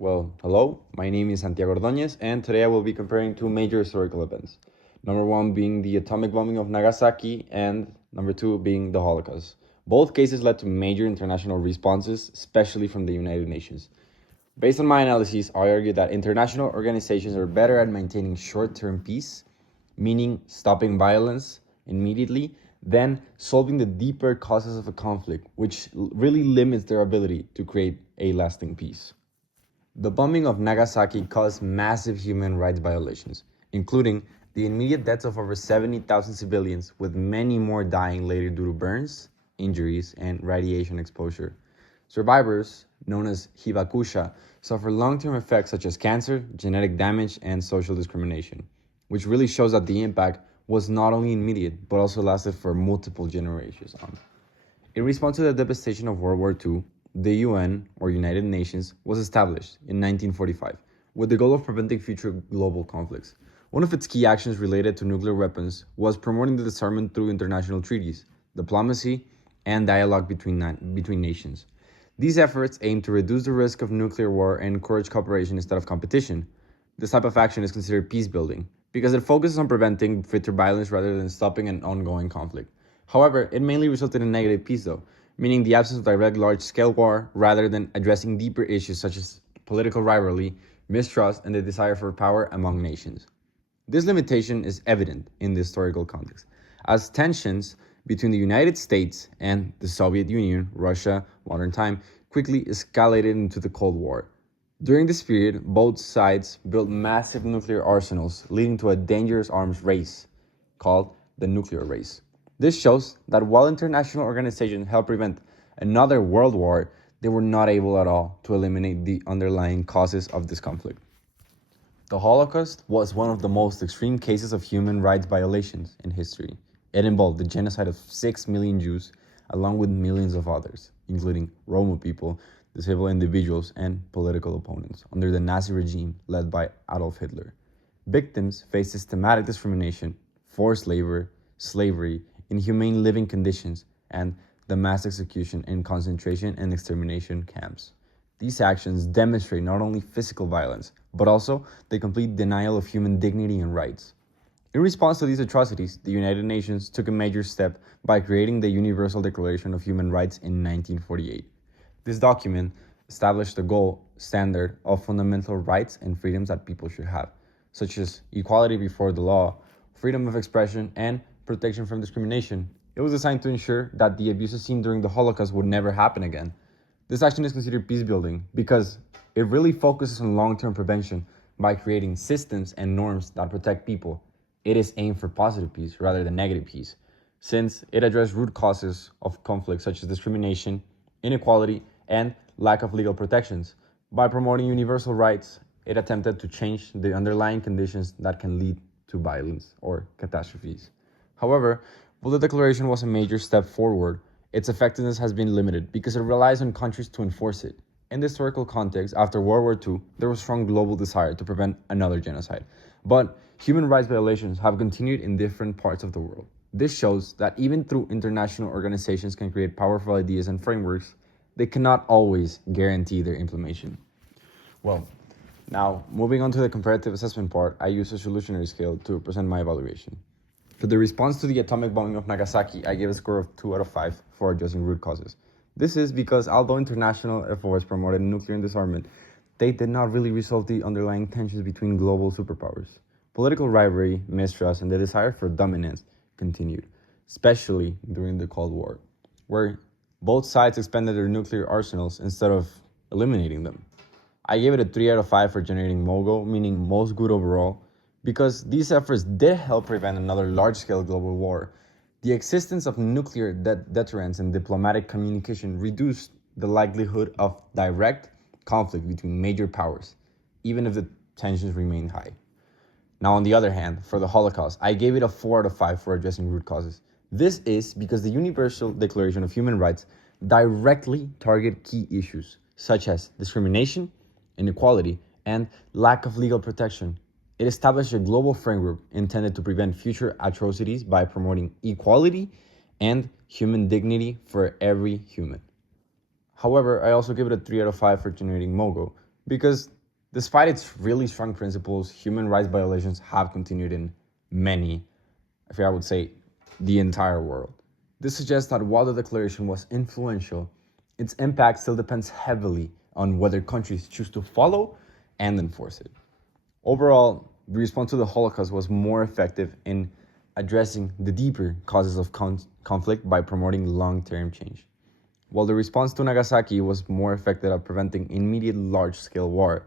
Well, hello, my name is Santiago Ordóñez, and today I will be comparing two major historical events. Number one being the atomic bombing of Nagasaki, and number two being the Holocaust. Both cases led to major international responses, especially from the United Nations. Based on my analyses, I argue that international organizations are better at maintaining short term peace, meaning stopping violence immediately, than solving the deeper causes of a conflict, which really limits their ability to create a lasting peace. The bombing of Nagasaki caused massive human rights violations, including the immediate deaths of over 70,000 civilians, with many more dying later due to burns, injuries, and radiation exposure. Survivors, known as hibakusha, suffer long-term effects such as cancer, genetic damage, and social discrimination, which really shows that the impact was not only immediate, but also lasted for multiple generations. In response to the devastation of World War II, the UN, or United Nations, was established in 1945 with the goal of preventing future global conflicts. One of its key actions related to nuclear weapons was promoting the disarmament through international treaties, diplomacy, and dialogue between nations. These efforts aim to reduce the risk of nuclear war and encourage cooperation instead of competition. This type of action is considered peace building because it focuses on preventing future violence rather than stopping an ongoing conflict. However, it mainly resulted in negative peace, though, meaning the absence of direct large scale war rather than addressing deeper issues such as political rivalry, mistrust, and the desire for power among nations. This limitation is evident in the historical context, as tensions between the United States and the Soviet Union, Russia, modern time, quickly escalated into the Cold War. During this period, both sides built massive nuclear arsenals, leading to a dangerous arms race called the nuclear race. This shows that while international organizations helped prevent another world war, they were not able at all to eliminate the underlying causes of this conflict. The Holocaust was one of the most extreme cases of human rights violations in history. It involved the genocide of 6 million Jews, along with millions of others, including Roma people, disabled individuals, and political opponents, under the Nazi regime led by Adolf Hitler. Victims faced systematic discrimination, forced labor, slavery, inhumane living conditions, and the mass execution in concentration and extermination camps. These actions demonstrate not only physical violence, but also the complete denial of human dignity and rights. In response to these atrocities, the United Nations took a major step by creating the Universal Declaration of Human Rights in 1948. This document established the gold standard of fundamental rights and freedoms that people should have, such as equality before the law, freedom of expression, and protection from discrimination. It was designed to ensure that the abuses seen during the Holocaust would never happen again. This action is considered peace building because it really focuses on long-term prevention by creating systems and norms that protect people. It is aimed for positive peace rather than negative peace, since it addresses root causes of conflict such as discrimination, inequality, and lack of legal protections. By promoting universal rights, it attempted to change the underlying conditions that can lead to violence or catastrophes. However, while the declaration was a major step forward, its effectiveness has been limited because it relies on countries to enforce it. In the historical context, after World War II, there was strong global desire to prevent another genocide. But human rights violations have continued in different parts of the world. This shows that even though international organizations can create powerful ideas and frameworks, they cannot always guarantee their implementation. Well, now moving on to the comparative assessment part, I use a solutionary scale to present my evaluation. For the response to the atomic bombing of Nagasaki, I gave a score of 2 out of 5 for addressing root causes. This is because although international efforts promoted nuclear disarmament, they did not really resolve the underlying tensions between global superpowers. Political rivalry, mistrust, and the desire for dominance continued, especially during the Cold War, where both sides expanded their nuclear arsenals instead of eliminating them. I gave it a 3 out of 5 for generating MOGO, meaning most good overall, because these efforts did help prevent another large-scale global war. The existence of nuclear deterrence and diplomatic communication reduced the likelihood of direct conflict between major powers, even if the tensions remained high. Now, on the other hand, for the Holocaust, I gave it a 4 out of 5 for addressing root causes. This is because the Universal Declaration of Human Rights directly target key issues such as discrimination, inequality, and lack of legal protection. It established a global framework intended to prevent future atrocities by promoting equality and human dignity for every human. However, I also give it a 3 out of 5 for generating MOGO because despite its really strong principles, human rights violations have continued in many, I would say, the entire world. This suggests that while the declaration was influential, its impact still depends heavily on whether countries choose to follow and enforce it. Overall, the response to the Holocaust was more effective in addressing the deeper causes of conflict by promoting long term change. While the response to Nagasaki was more effective at preventing immediate large scale war,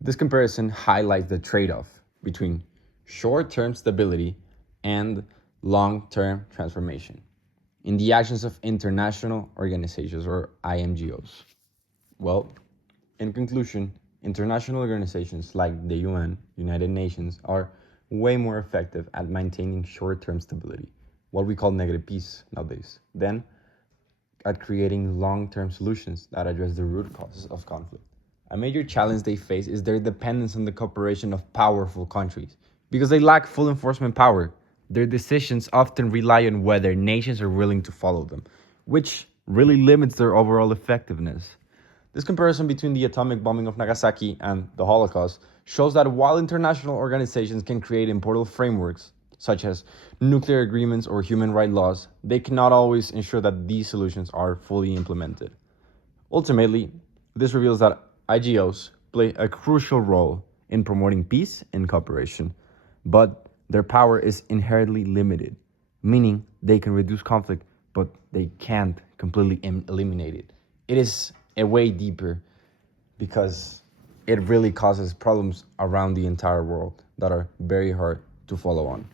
this comparison highlights the trade off between short term stability and long term transformation in the actions of international organizations or IMGOs. Well, in conclusion, international organizations like the UN, United Nations, are way more effective at maintaining short term stability, what we call negative peace nowadays, than at creating long term solutions that address the root causes of conflict. A major challenge they face is their dependence on the cooperation of powerful countries. Because they lack full enforcement power, their decisions often rely on whether nations are willing to follow them, which really limits their overall effectiveness. This comparison between the atomic bombing of Nagasaki and the Holocaust shows that while international organizations can create important frameworks, such as nuclear agreements or human rights laws, they cannot always ensure that these solutions are fully implemented. Ultimately, this reveals that IGOs play a crucial role in promoting peace and cooperation, but their power is inherently limited, meaning they can reduce conflict, but they can't completely eliminate it. It is a way deeper because it really causes problems around the entire world that are very hard to follow on.